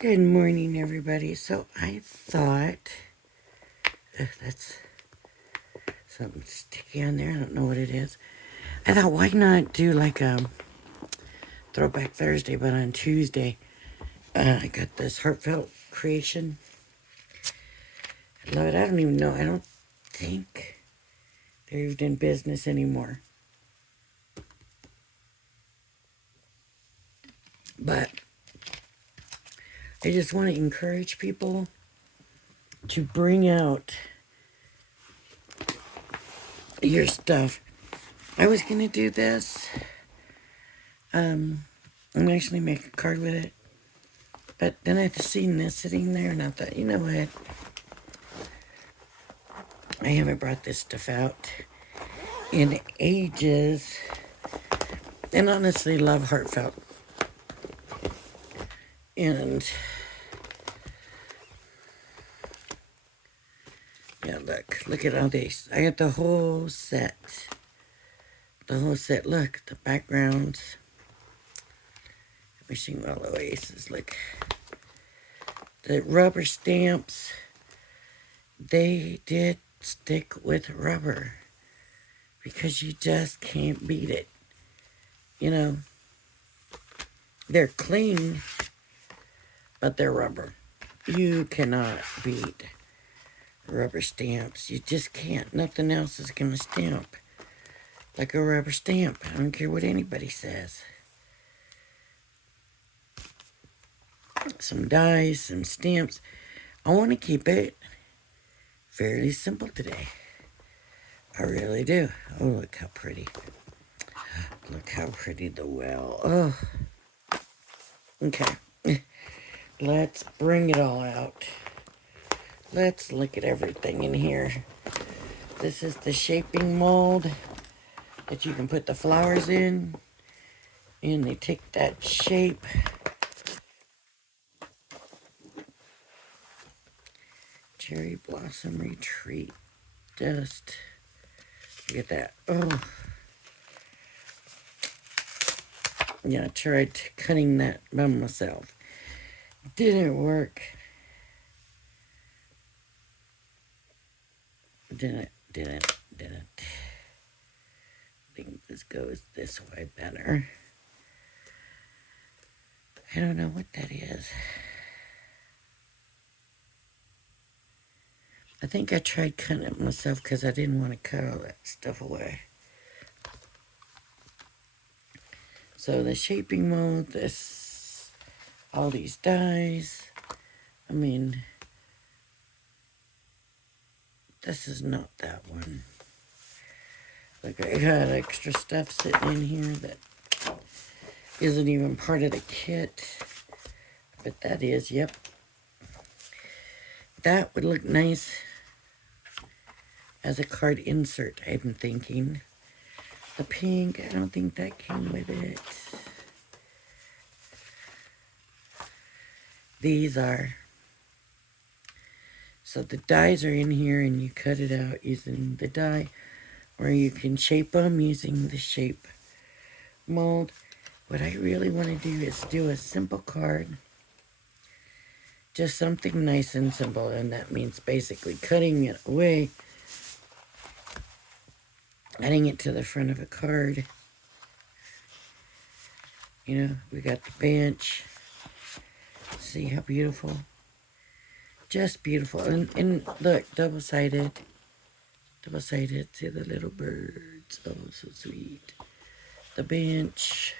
Good morning, everybody. So I thought, that's something sticky on there. I don't know what it is. I thought, why not do like a Throwback Thursday, but on Tuesday, I got this Heartfelt creation. I love it. I don't even know. I don't think they're even in business anymore. But I just want to encourage people to bring out your stuff. I was going to do this. I'm actually make a card with it. But then I seen this sitting there and I thought, you know what? I haven't brought this stuff out in ages. And honestly love Heartfelt. And yeah, look at all these. I got the whole set. The whole set. Look, the backgrounds. Wishing Well Oasis. Look. The rubber stamps. They did stick with rubber. Because you just can't beat it. You know. They're clean. But they're rubber. You cannot beat rubber stamps. You just can't. Nothing else is going to stamp like a rubber stamp. I don't care what anybody says. Some dies, some stamps. I want to keep it fairly simple today. I really do. Oh, look how pretty. Look how pretty the well. Oh. Okay. Let's bring it all out. Let's look at everything in here. This is the shaping mold that you can put the flowers in. And they take that shape. Cherry Blossom Retreat. Just look at that. Oh. Yeah, I tried cutting that by myself. Didn't work. Didn't. I think this goes this way better. I don't know what that is. I think I tried cutting it myself because I didn't want to cut all that stuff away. So the shaping mold, this, all these dies. I mean, this is not that one. Look, I got extra stuff sitting in here that isn't even part of the kit. But that is, yep. That would look nice as a card insert, I'm thinking. The pink, I don't think that came with it. These are. So the dies are in here and you cut it out using the die. Or you can shape them using the shape mold. What I really want to do is do a simple card. Just something nice and simple. And that means basically cutting it away. Adding it to the front of a card. You know, we got the bench. See how beautiful. Just beautiful. And look, double-sided. Double-sided. See the little birds. Oh, so sweet. The bench.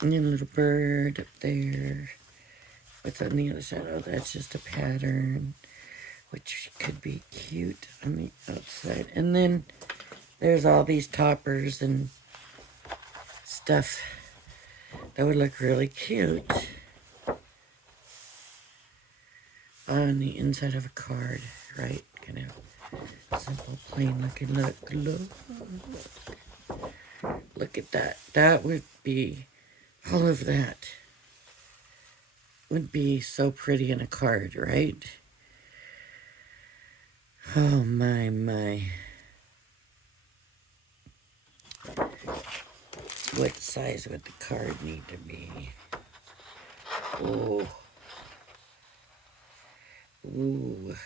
And then a little bird up there. What's on the other side? Oh, that's just a pattern. Which could be cute on the outside. And then there's all these toppers and stuff that would look really cute on the inside of a card, right? Kind of simple, plain looking. Look at that. That would be, all of that would be so pretty in a card, right? Oh, my. What size would the card need to be? Oh. Ooh.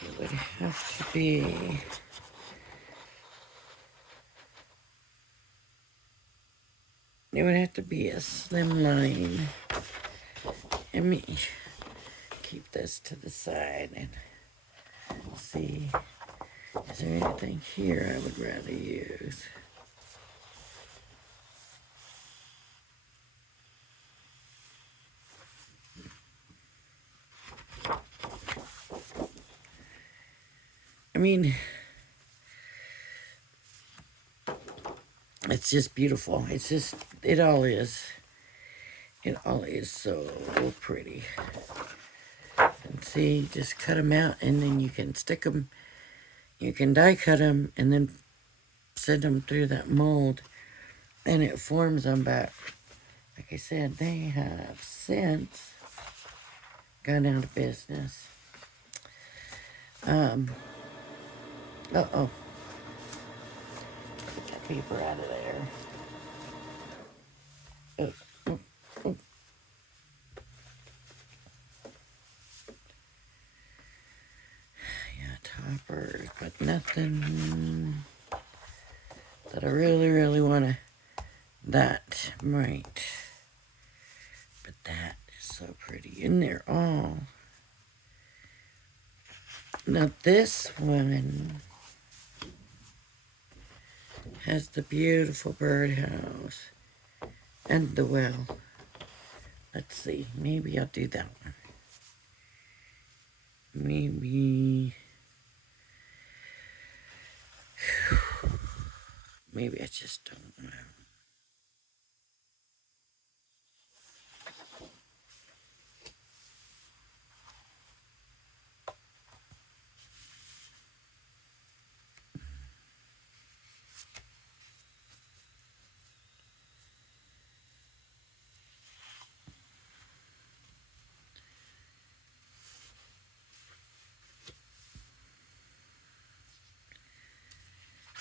It would have to be... It would have to be a slim line. Let me keep this to the side and see. Is there anything here I would rather use? I mean, it's just beautiful. It's just, it all is. It all is so pretty. And see, just cut them out and then you can stick them. You can die cut them and then send them through that mold and it forms them back. Like I said, they have since gone out of business. Uh-oh. Get that paper out of there. Oh, oh, oh. Yeah, toppers, but nothing that I really want to. That might. But that is so pretty. And they're all. Now this one has the beautiful birdhouse and the well. Let's see. Maybe I'll do that one. Maybe I just don't know.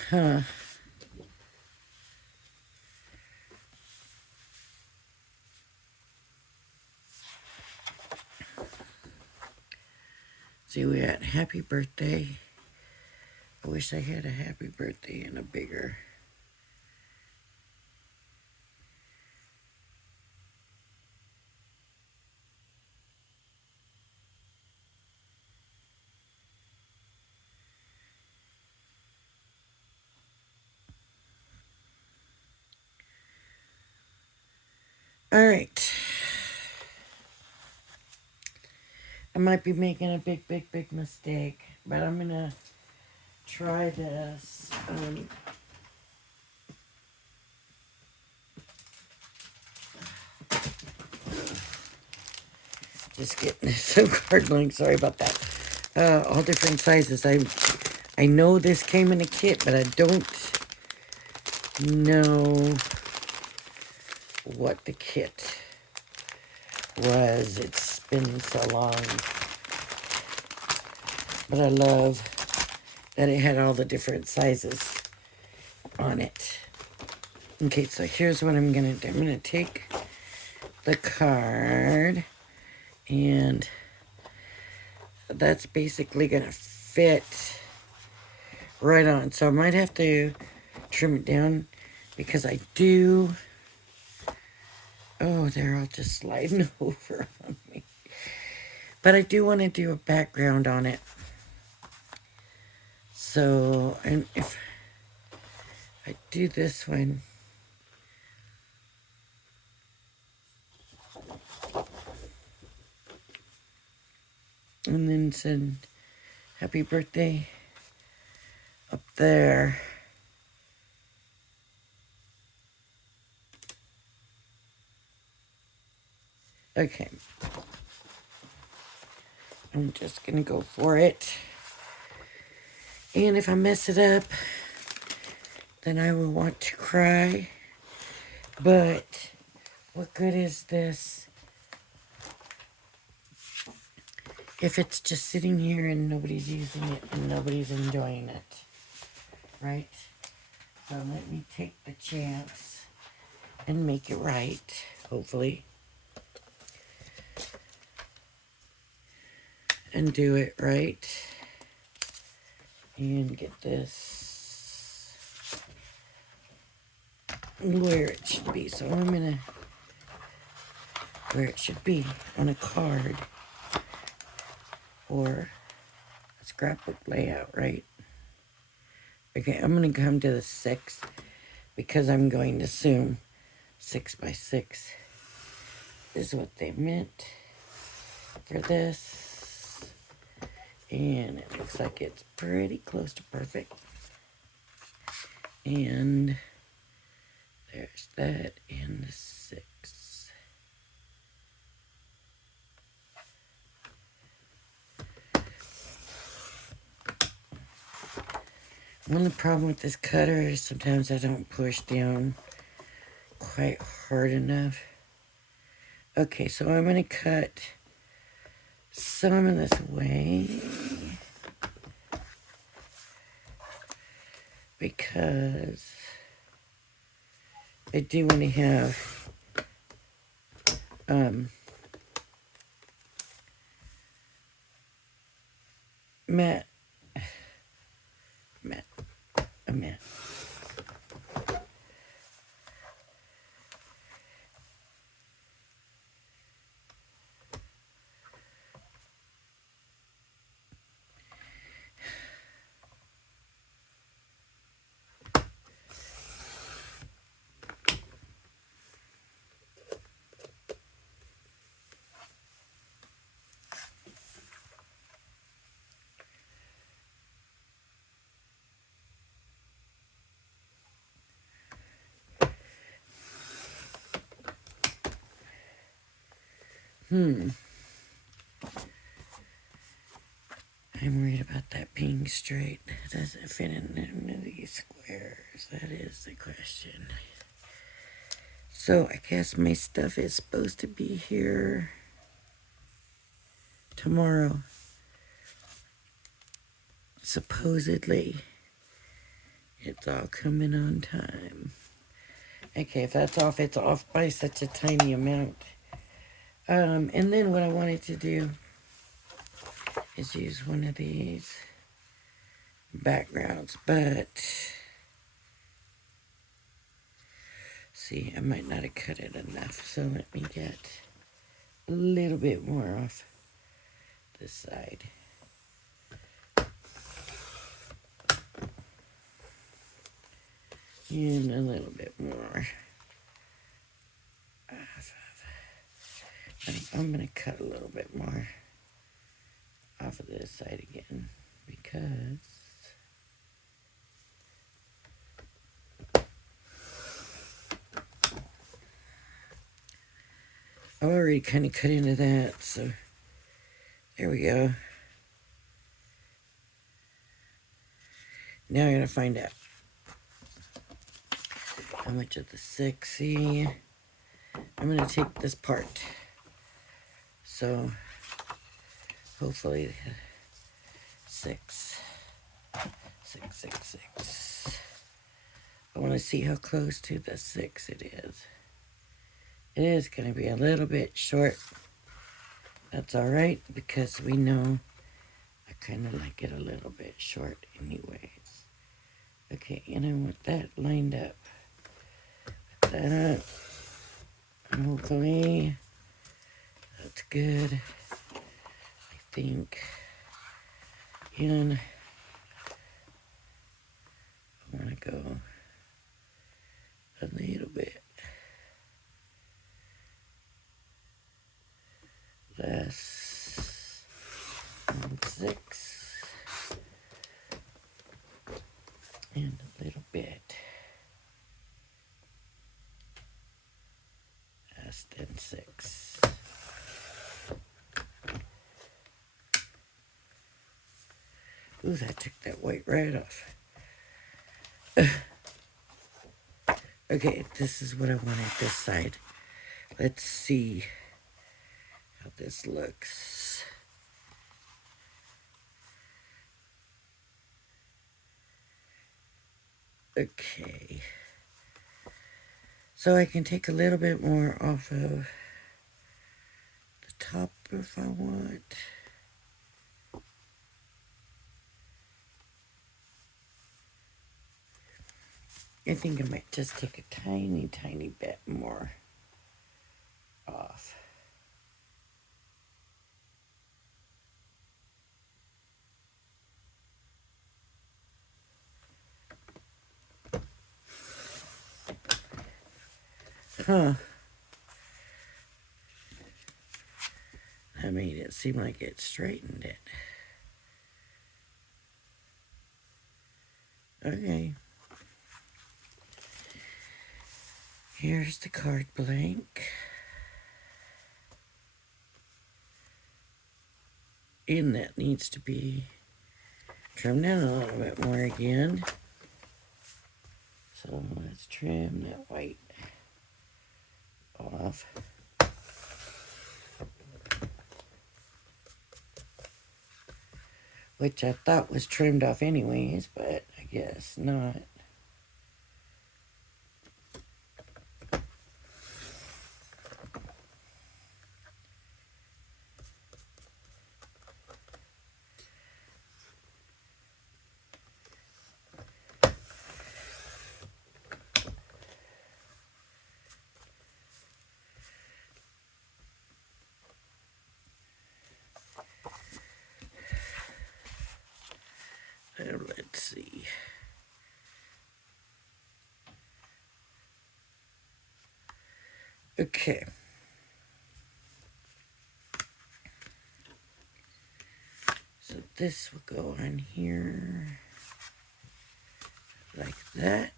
Huh. See, we got happy birthday. I wish I had a happy birthday and a bigger. All right. I might be making a big mistake, but I'm gonna try this. Just getting so cardling. Sorry about that. All different sizes. I know this came in a kit, but I don't know what the kit was. It's been so long. But I love that it had all the different sizes on it. Okay, so here's what I'm going to do. I'm going to take the card, and that's basically going to fit right on. So I might have to trim it down because I do... Oh, they're all just sliding over on me. But I do want to do a background on it. So, and if I do this one, and then send happy birthday up there. Okay. I'm just going to go for it. And if I mess it up, then I will want to cry. But what good is this if it's just sitting here and nobody's using it and nobody's enjoying it, right? So let me take the chance and make it right, hopefully. And do it right. And get this where it should be. So I'm gonna, where it should be on a card or a scrapbook layout, right? Okay, I'm gonna come to the 6 because I'm going to assume 6 by 6 is what they meant for this. And it looks like it's pretty close to perfect. And there's that in the 6. One of the problem with this cutter is sometimes I don't push down quite hard enough. Okay, so I'm going to cut some of this away because I do want to have matte. I'm worried about that being straight. Does it fit in any of these squares? That is the question. So I guess my stuff is supposed to be here tomorrow. Supposedly. It's all coming on time. Okay, if that's off, it's off by such a tiny amount. And then what I wanted to do is use one of these backgrounds, but see, I might not have cut it enough, so let me get a little bit more off this side. And a little bit more. I'm going to cut a little bit more off of this side again because I've already kind of cut into that, so there we go. Now I'm going to find out how much of the 6. See, I'm going to take this part. So hopefully 6. I want to see how close to the 6 it is. It is going to be a little bit short. That's all right because we know I kind of like it a little bit short anyways. Okay, and I want that lined up with that. And hopefully that's good. I think. And I want to go a little bit less on 6 and a little bit less than 6. Ooh, that took that white right off. Okay, this is what I want at this side. Let's see how this looks. Okay. So I can take a little bit more off of the top if I want. I think I might just take a tiny, tiny bit more off. Huh. That made it seem like it straightened it. Okay. Here's the card blank. And that needs to be trimmed down a little bit more again. So let's trim that white off. Which I thought was trimmed off anyways, but I guess not. Let's see. Okay. So this will go on here like that.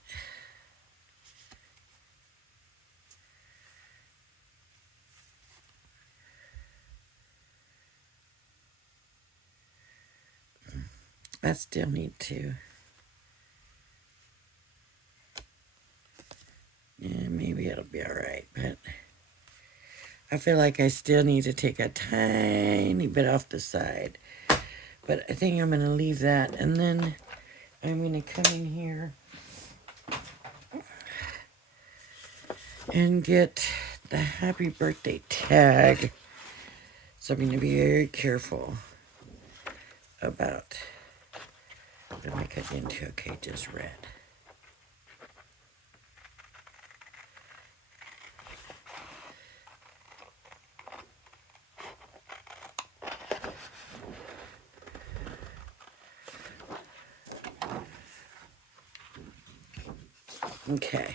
I still need to. Yeah, maybe it'll be alright, but I feel like I still need to take a tiny bit off the side. But I think I'm going to leave that, and then I'm going to come in here and get the happy birthday tag. So I'm going to be very careful about what I cut into. Okay, just red. Okay.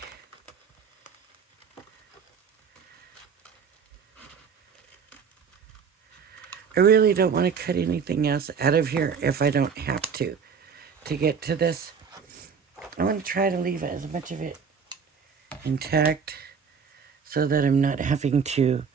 I really don't want to cut anything else out of here if I don't have to get to this. I want to try to leave as much of it intact so that I'm not having to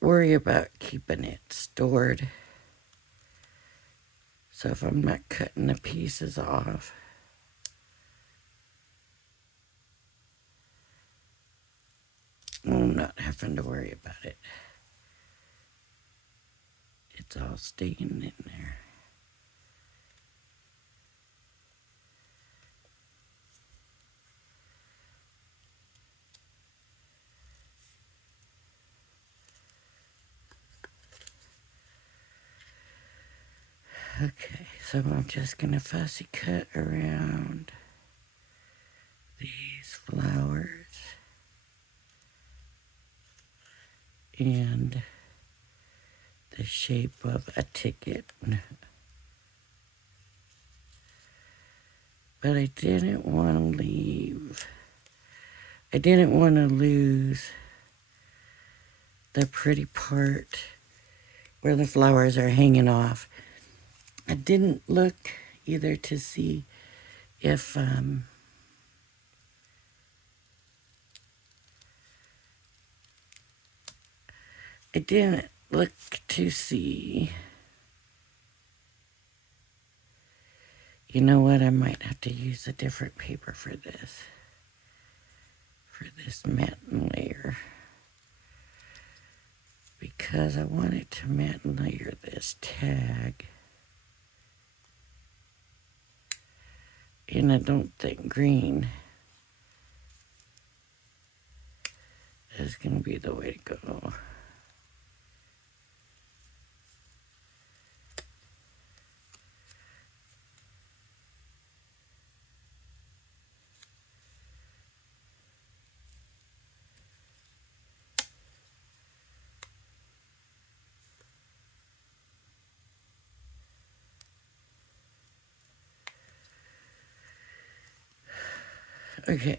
worry about keeping it stored. So if I'm not cutting the pieces off, I'm not having to worry about it. It's all staying in there. Okay, so I'm just gonna fussy cut around these flowers and the shape of a ticket. But I didn't want to lose the pretty part where the flowers are hanging off. I didn't look either to see if I didn't look to see. You know what? I might have to use a different paper for this. for this matte layer because I wanted to matte layer this tag. And I don't think green is going to be the way to go. Okay.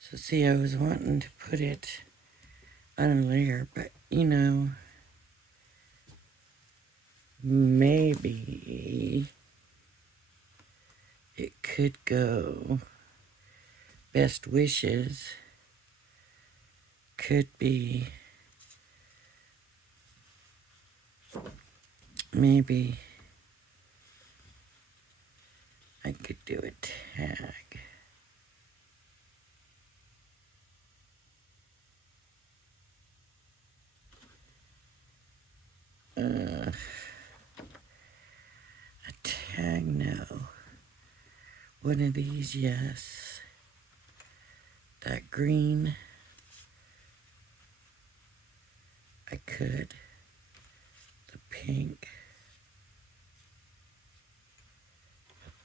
So see, I was wanting to put it on a layer, but you know, maybe it could go. Best wishes could be maybe I could do a tag. A tag, no. One of these, yes. That green, I could. The pink,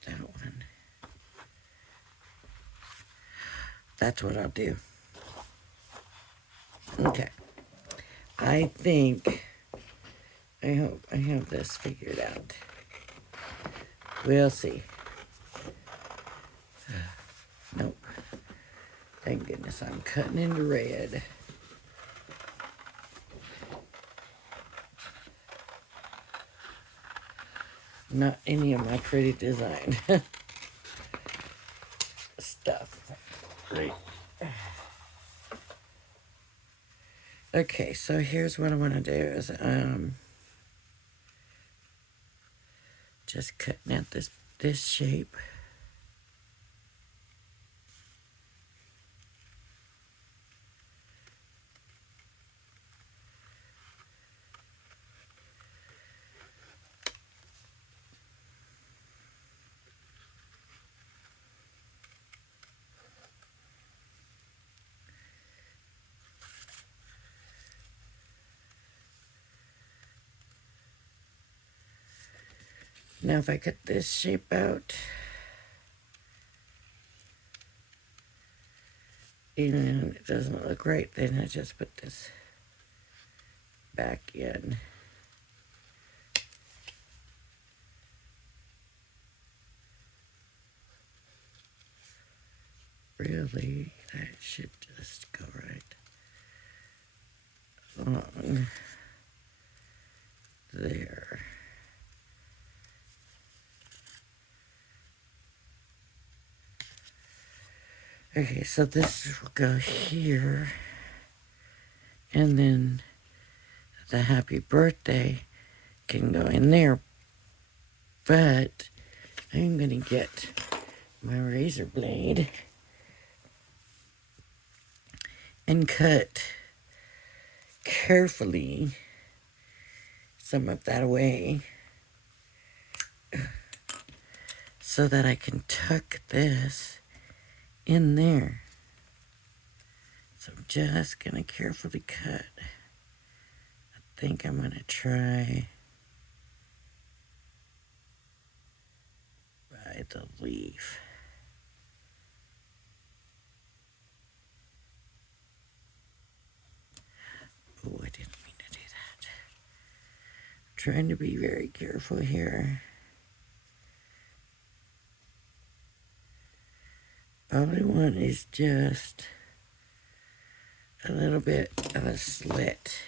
that one. That's what I'll do. Okay. I think, I hope I have this figured out. We'll see. Nope. Thank goodness I'm cutting into red. Not any of my pretty design stuff. Right. Okay, so here's what I want to do is just cutting out this shape. Now if I cut this shape out, and it doesn't look right, then I just put this back in. Really, that should just go right along there. Okay, so this will go here, and then the happy birthday can go in there, but I'm gonna get my razor blade and cut carefully some of that away so that I can tuck this in there. So I'm just gonna carefully cut. I think I'm gonna try by the leaf. Oh, I didn't mean to do that. I'm trying to be very careful here. All I want is just a little bit of a slit.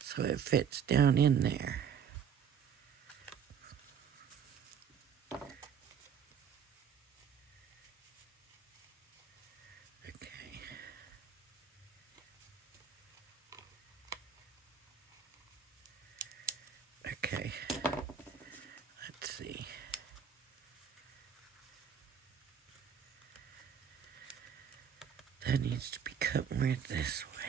So it fits down in there. Okay. That needs to be cut more this way.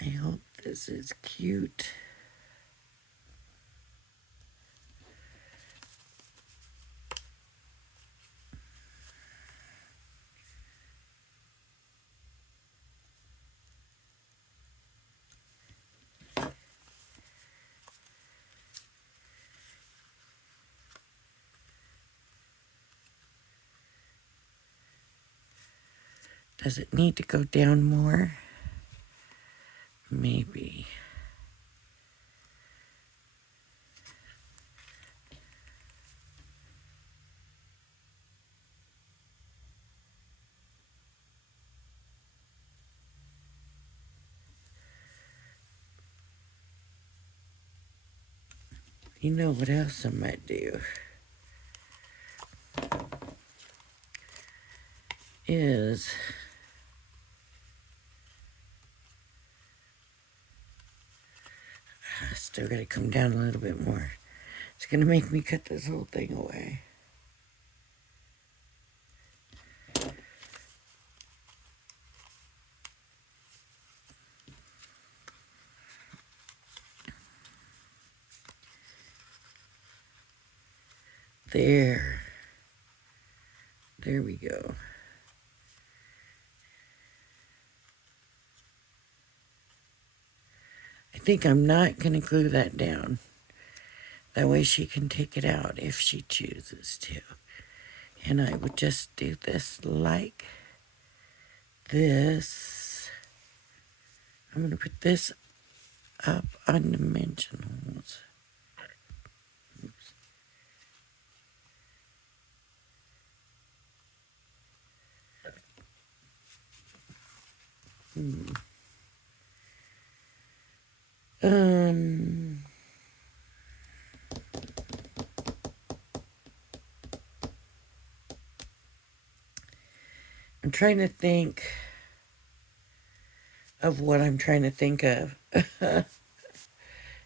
I hope this is cute. Does it need to go down more? Maybe. You know what else I might do? Is I still gotta come down a little bit more. It's gonna make me cut this whole thing away. There. There we go. I think I'm not gonna glue that down. That way she can take it out if she chooses to. And I would just do this like this. I'm gonna put this up on dimensionals. Oops. I'm trying to think of what I'm trying to think of.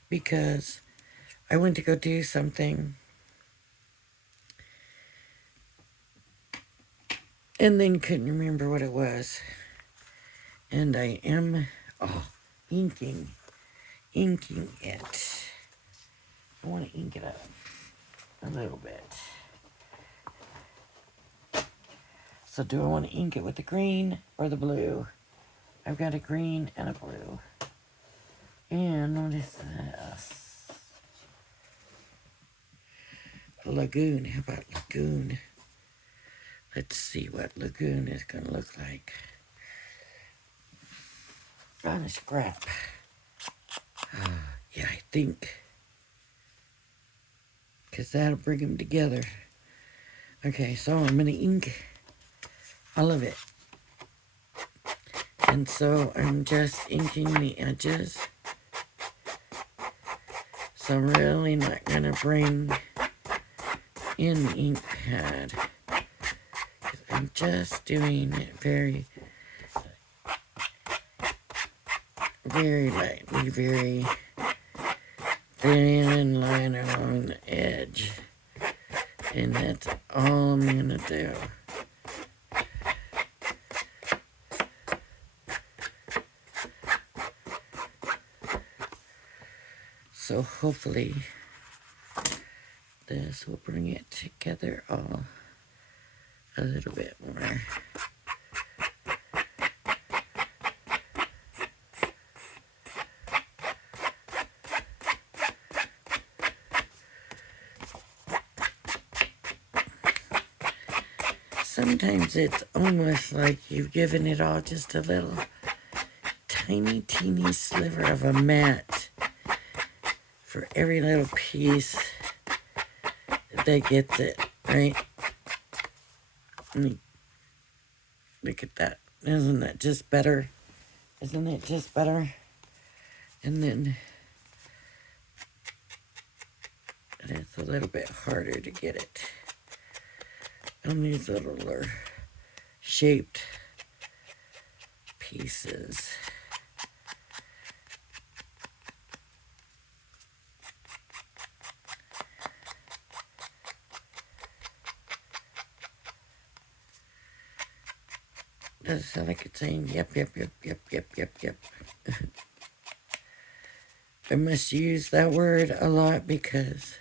Because I went to go do something and then couldn't remember what it was. And I am, inking it. I want to ink it up a little bit. So do I want to ink it with the green or the blue? I've got a green and a blue. And what is this? Lagoon. How about lagoon? Let's see what lagoon is going to look like. On a scrap. Yeah, I think. Because that'll bring them together. Okay, so I'm going to ink all of it. And so I'm just inking the edges. So I'm really not going to bring in the ink pad. I'm just doing it very, very lightly, very thin line along the edge. And that's all I'm going to do. So hopefully this will bring it together all a little bit more. Sometimes it's almost like you've given it all just a little tiny, teeny sliver of a mat for every little piece that gets it, right? Look at that. Isn't that just better? Isn't it just better? And then it's a little bit harder to get it on these little shaped pieces. Does it sound like it's saying yep, yep, yep, yep, yep, yep, yep? I must use that word a lot because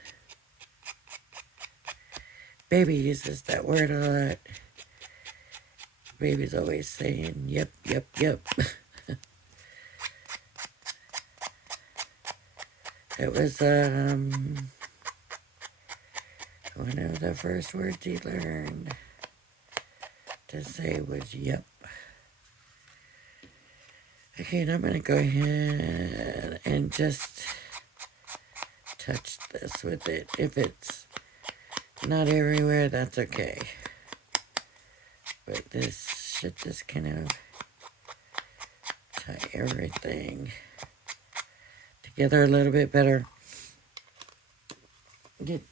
baby uses that word a lot. Baby's always saying yep, yep, yep. It was one of the first words he learned to say was yep. Okay, and I'm gonna go ahead and just touch this with it. If it's not everywhere, that's okay. But this should just kind of tie everything together a little bit better. Get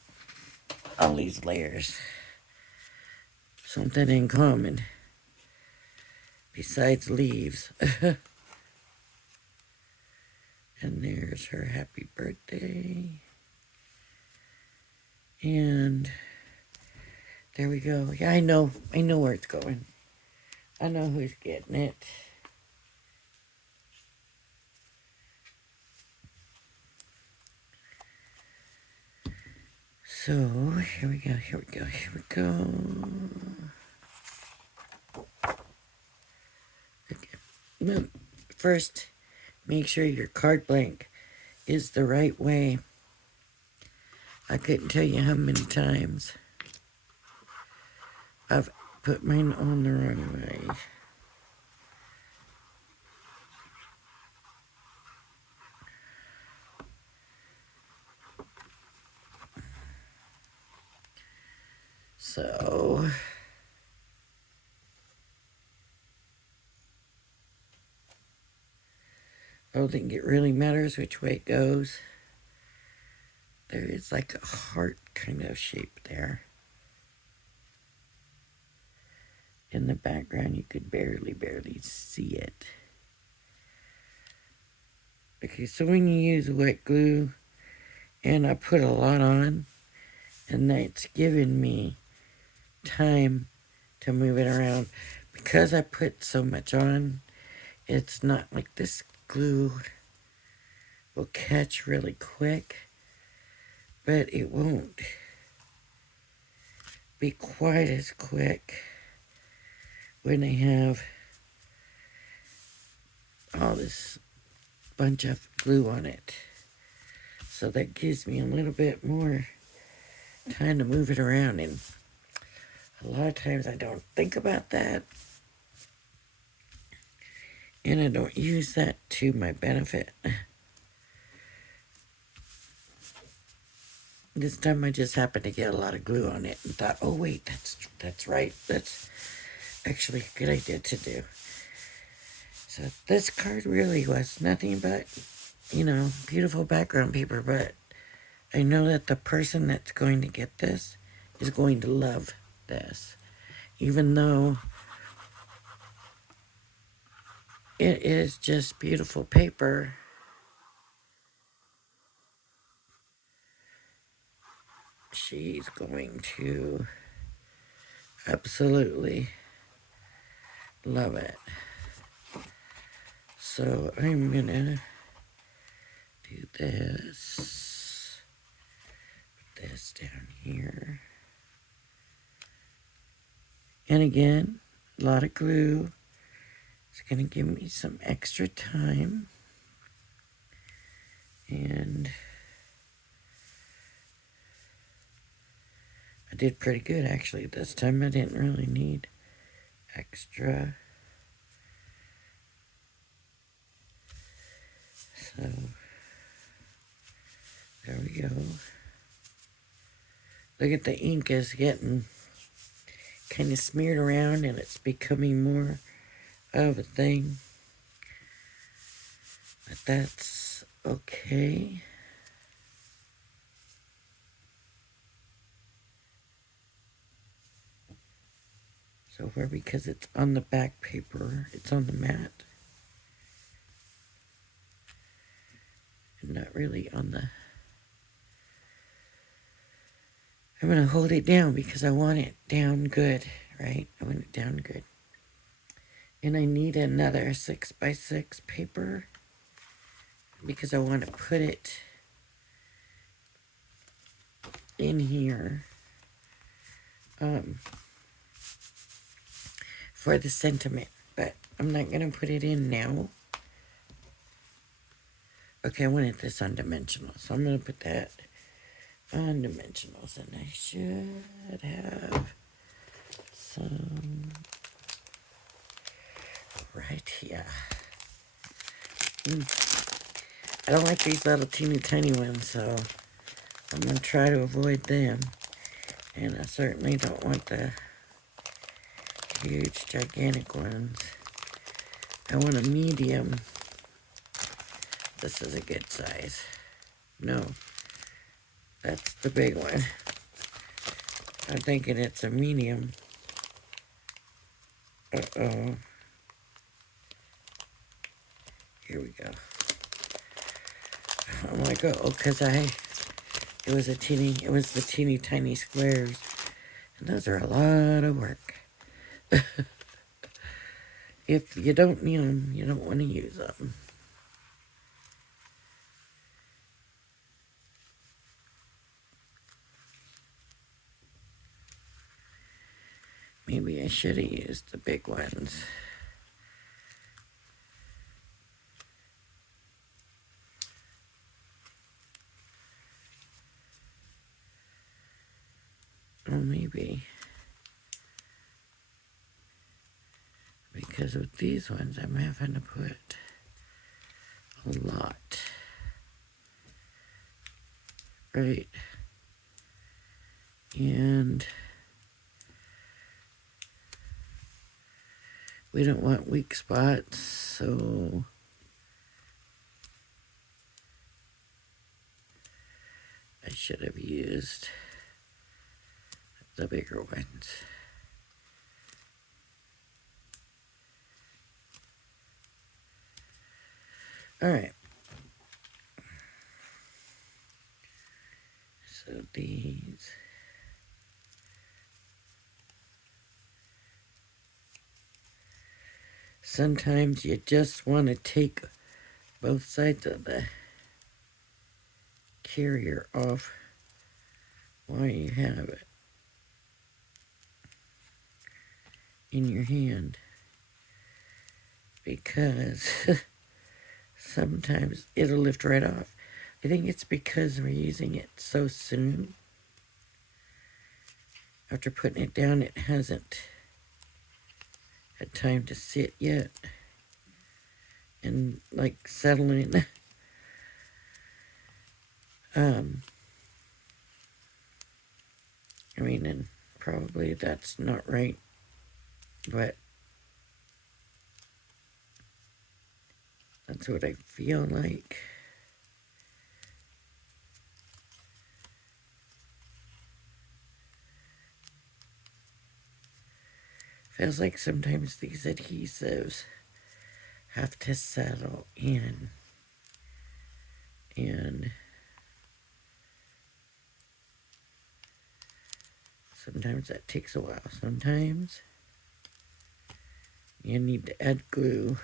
all these layers something in common besides leaves. And there's her happy birthday. And there we go. Yeah, I know where it's going. I know who's getting it. So, here we go, here we go, here we go. Okay. First, make sure your card blank is the right way. I couldn't tell you how many times I've put mine on the wrong way. So, I don't think it really matters which way it goes. There is like a heart kind of shape there. In the background, you could barely see it. Okay, so when you use wet glue, and I put a lot on, and that's given me time to move it around. Because I put so much on, it's not like this glue will catch really quick, but it won't be quite as quick when I have all this bunch of glue on it. So that gives me a little bit more time to move it around, and a lot of times I don't think about that, and I don't use that to my benefit. This time I just happened to get a lot of glue on it and thought, oh wait, that's right. That's actually a good idea to do. So this card really was nothing but, beautiful background paper, but I know that the person that's going to get this is going to love this. Even though it is just beautiful paper, she's going to absolutely love it. So I'm gonna do this, put this down here. And again, a lot of glue. It's gonna give me some extra time. And I did pretty good actually. This time I didn't really need extra. So there we go. Look at the ink is getting kind of smeared around and it's becoming more of a thing. But that's okay. So far, because it's on the back paper, it's on the mat. Not really on the... I'm going to hold it down because I want it down good, right? I want it down good. And I need another 6x6 paper because I want to put it in here for the sentiment. But I'm not going to put it in now. Okay, I wanted this on dimensional, so I'm going to put that on dimensionals. And I should have some right here. I don't like these little teeny tiny ones, so I'm going to try to avoid them. And I certainly don't want the huge, gigantic ones. I want a medium. This is a good size. No, that's the big one. I'm thinking it's a medium. Uh-oh. Here we go. I'm like, oh, because it was the teeny tiny squares. And those are a lot of work. If you don't need them, you don't want to use them. Maybe I should have used the big ones. Or maybe because with these ones I'm having to put a lot. Right? And we don't want weak spots, so I should have used the bigger ones. All right. So these. Sometimes you just want to take both sides of the carrier off while you have it in your hand, because sometimes it'll lift right off. I think it's because we're using it so soon. After putting it down, it hasn't had time to sit yet and like settling. I mean, and probably that's not right, but that's what I feel like. Feels like sometimes these adhesives have to settle in, and sometimes that takes a while. Sometimes you need to add glue.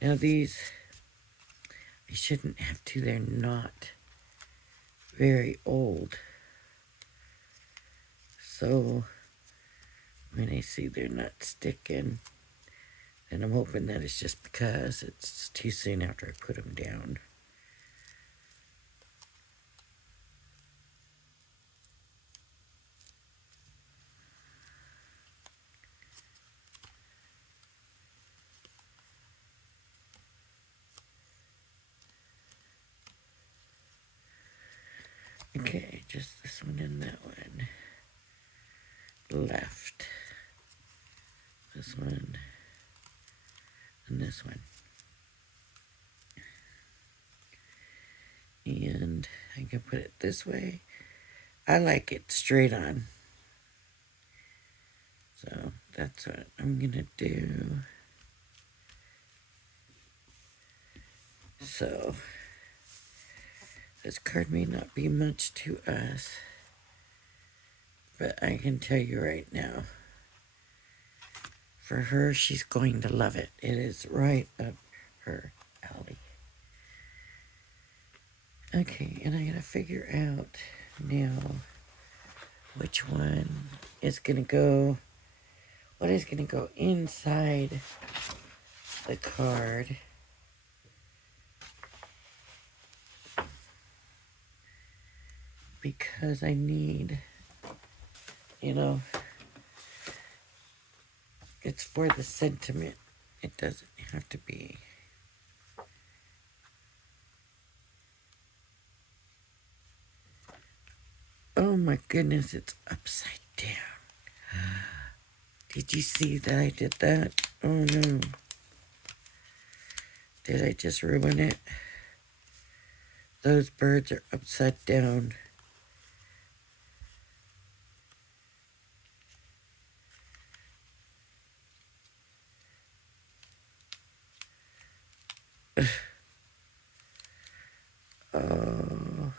Now these, I shouldn't have to, they're not very old. So when I see they're not sticking, then I'm hoping that it's just because it's too soon after I put them down. Okay, just this one and that one. Left. This one. And this one. And I can put it this way. I like it straight on. So that's what I'm gonna do. So This card may not be much to us, but I can tell you right now, for her, she's going to love it. It is right up her alley. Okay, and I gotta figure out now which one is gonna go, what is gonna go inside the card. Because I need, you know, it's for the sentiment. It doesn't have to be. Oh my goodness, it's upside down. Did you see that I did that? Oh no. Did I just ruin it? Those birds are upside down. Oh.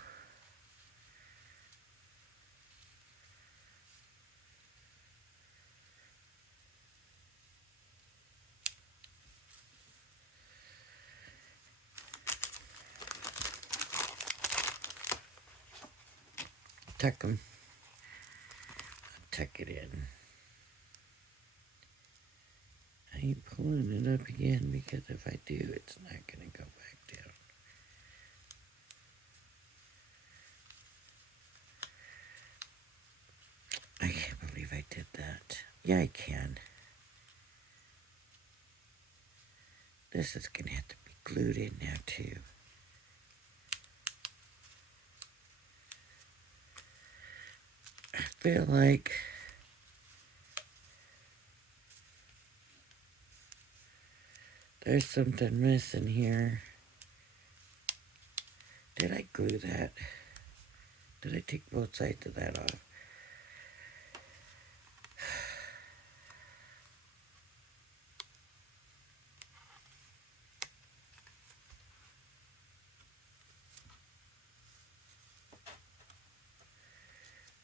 Tuck them. Tuck it in. I ain't pulling it up again because if I do, it's not going to go back down. I can't believe I did that. Yeah, I can. This is going to have to be glued in now, too. I feel like there's something missing here. Did I glue that? Did I take both sides of that off?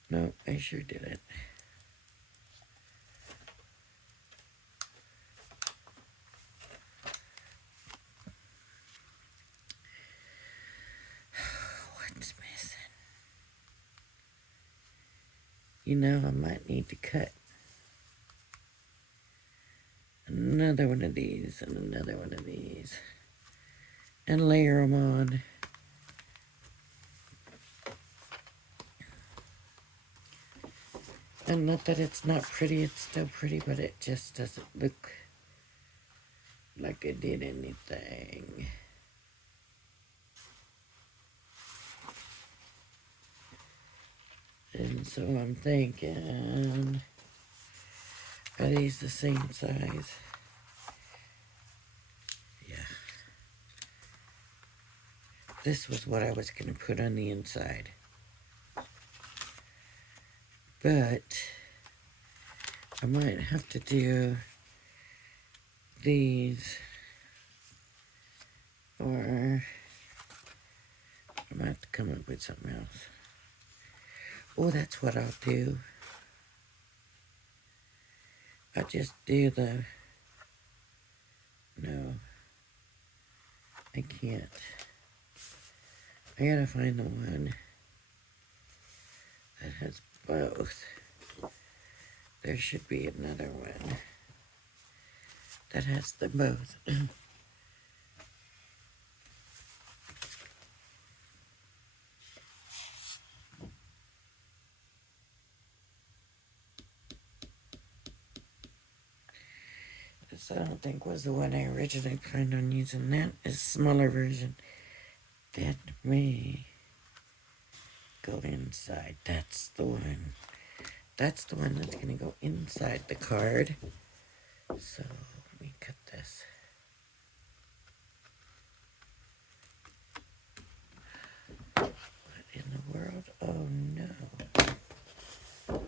No, I sure didn't. What's missing? You know, I might need to cut another one of these and another one of these and layer them on. And not that it's not pretty, it's still pretty, but it just doesn't look like I did anything. And so I'm thinking, are these the same size? Yeah. This was what I was going to put on the inside. But I might have to do these, or I might have to come up with something else. Oh, that's what I'll do. I'll just do the, no, I can't. I gotta find the one that has both. There should be another one that has them both. This I don't think was the one I originally planned on using. That is a smaller version. That may go inside. That's the one. That's the one that's going to go inside the card. So let me cut this. What in the world? Oh no. Okay.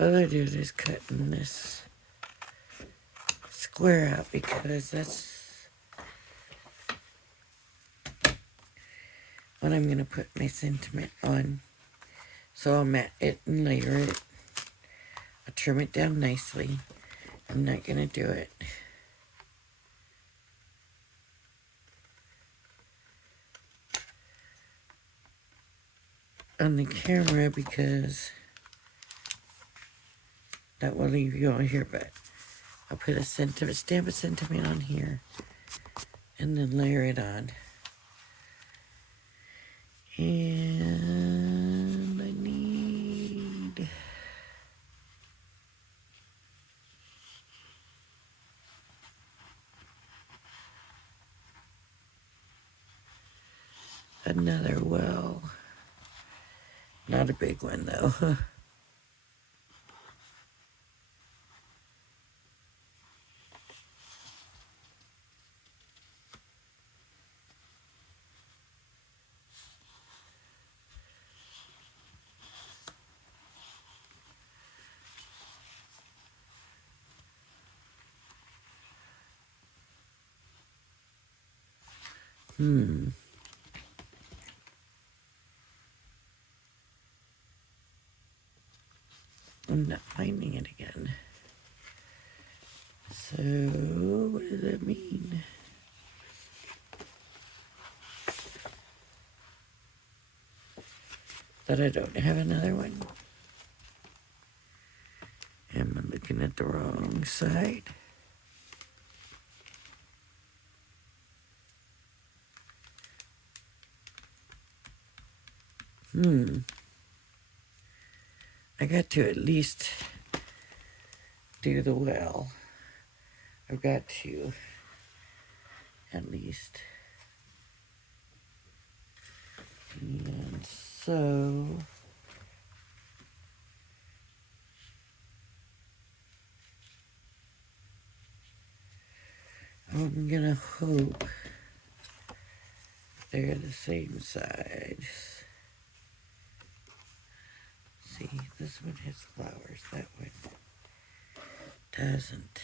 all I do is cutting this square out because that's what I'm going to put my sentiment on. So I'll mat it and layer it. I'll trim it down nicely. I'm not going to do it on the camera because that will leave you all here, but I'll put a sentiment, stamp a sentiment on here and then layer it on. And I need another well. Not a big one though. I'm not finding it again. So, what does that mean? That I don't have another one? Am I looking at the wrong side? I got to at least do the well. I've got to at least. And so I'm gonna hope they're the same size. See, this one has flowers, that one doesn't.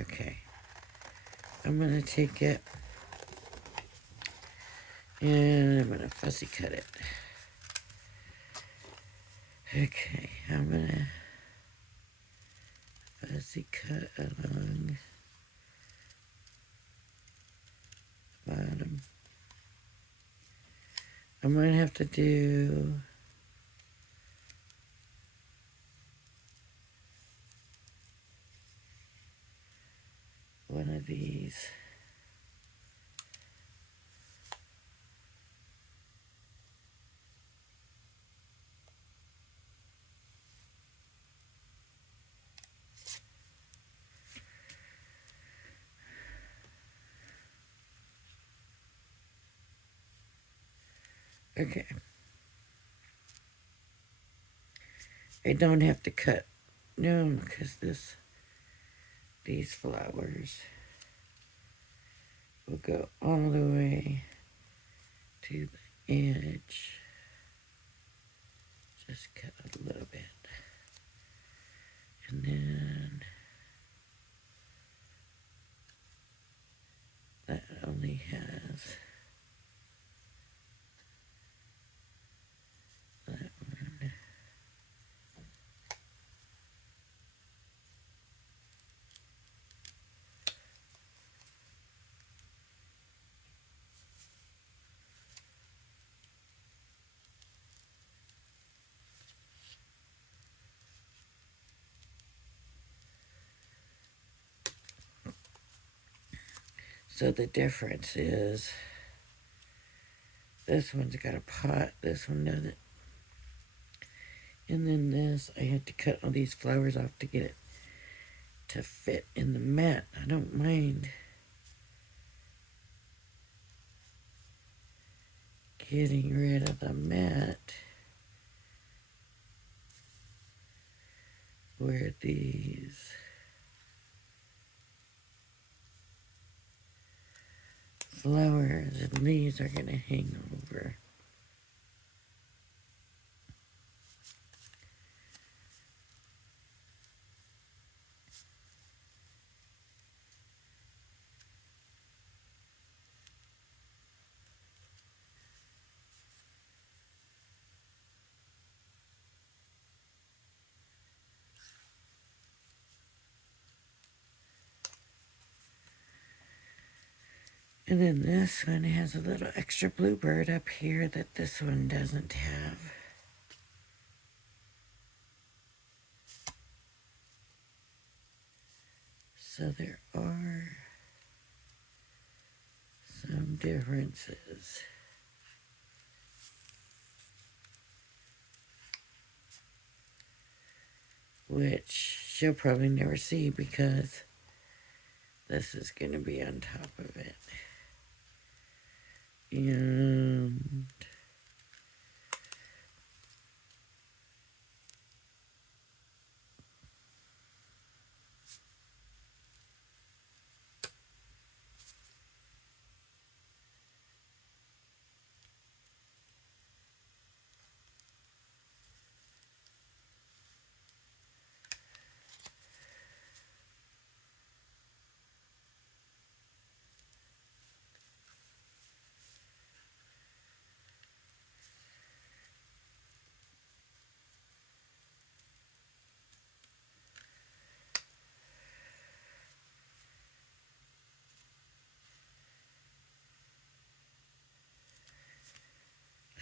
Okay, I'm gonna take it and I'm gonna fussy cut it. Okay, I'm gonna fussy cut along the bottom. I might have to do one of these. Okay. I don't have to cut. No, because these flowers will go all the way to the edge. Just cut a little bit. And then that only has that one. So the difference is this one's got a pot, this one doesn't. And then this, I had to cut all these flowers off to get it to fit in the mat. I don't mind getting rid of the mat where these flowers and leaves are going to hang over. And then this one has a little extra bluebird up here that this one doesn't have. So there are some differences. Which she'll probably never see because this is going to be on top of it. And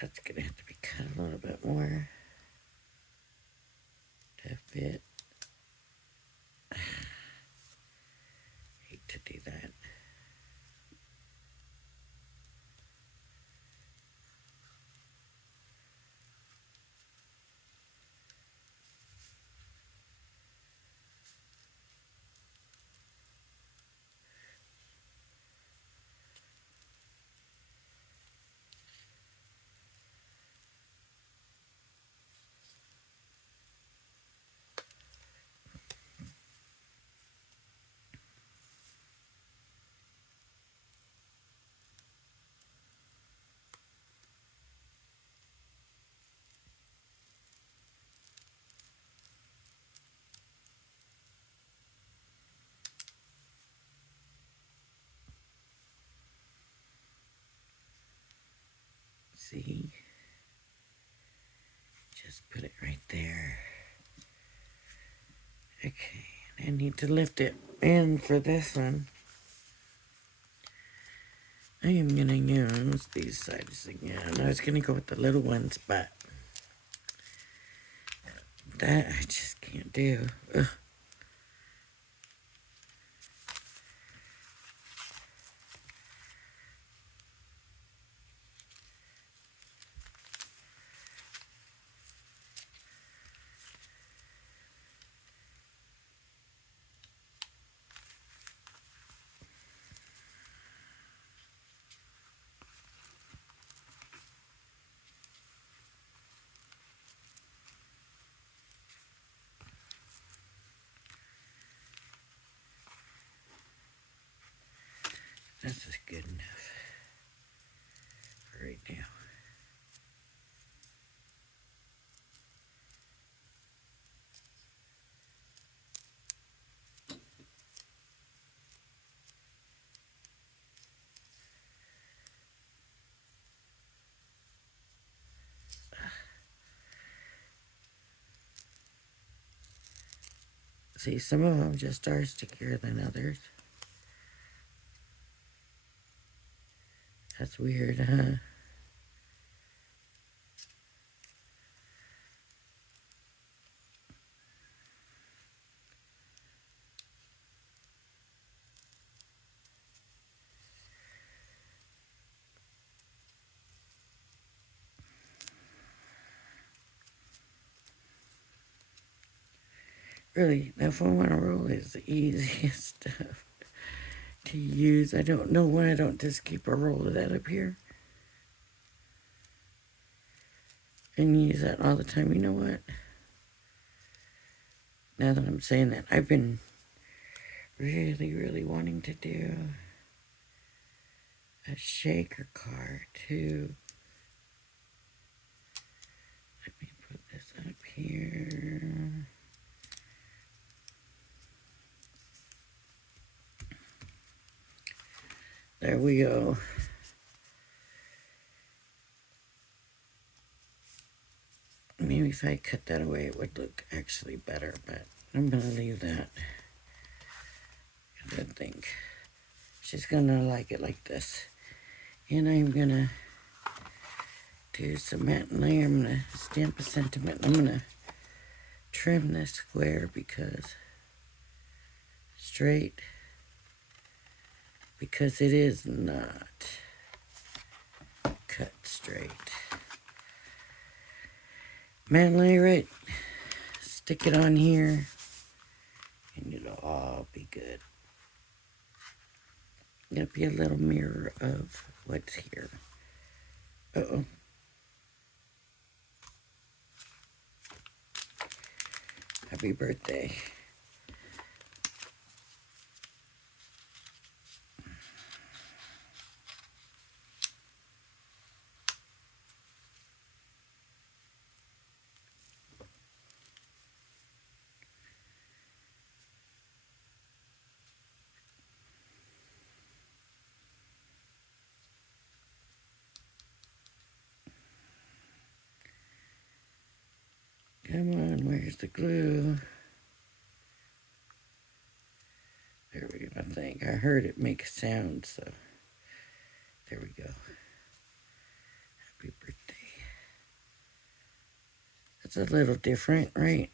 that's going to have to be cut a little bit more to fit. Hate to do that. See? Just put it right there. Okay, I need to lift it in for this one. I am going to use these sides again. I was going to go with the little ones, but that I just can't do. Ugh. This is good enough for right now. See, some of them just are stickier than others. That's weird, huh? Really, that foam on a roll is the easiest stuff to use. I don't know why I don't just keep a roll of that up here and use that all the time. You know what? Now that I'm saying that, I've been really wanting to do a shaker car too. Let me put this up here. There we go. Maybe if I cut that away, it would look actually better, but I'm going to leave that. I think She's gonna like it like this. And I'm gonna do some matte and layer. I'm gonna stamp a sentiment. I'm gonna trim this square because straight, because it is not cut straight. Matte and layer it, stick it on here, and it'll all be good. It'll be a little mirror of what's here. Uh-oh. Happy birthday. Come on, where's the glue? There we go, I think. I heard it make a sound, so there we go. Happy birthday. It's a little different, right?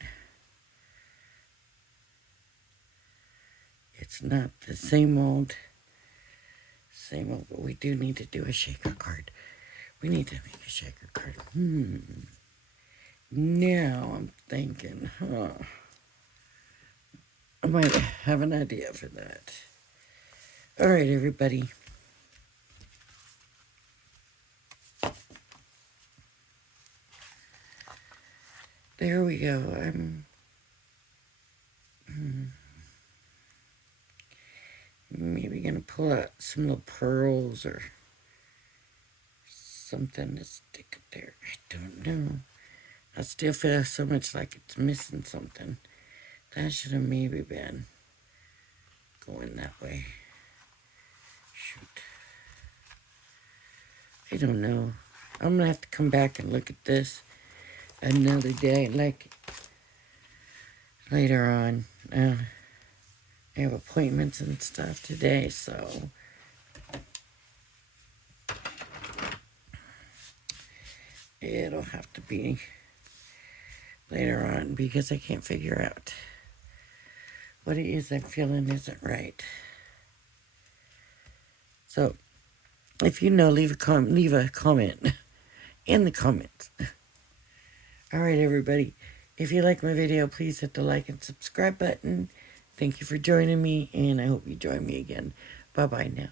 It's not the same old, but we do need to do a shaker card. We need to make a shaker card. Now I'm thinking, I might have an idea for that. All right, everybody. There we go. I'm maybe gonna pull out some little pearls or something to stick there. I don't know. I still feel so much like it's missing something. That should have maybe been going that way. Shoot. I don't know. I'm gonna have to come back and look at this another day, like later on. I have appointments and stuff today, so it'll have to be later on because I can't figure out what it is I'm feeling isn't right. So, if you know, leave a comment in the comments. All right, everybody. If you like my video, please hit the like and subscribe button. Thank you for joining me, and I hope you join me again. Bye-bye now.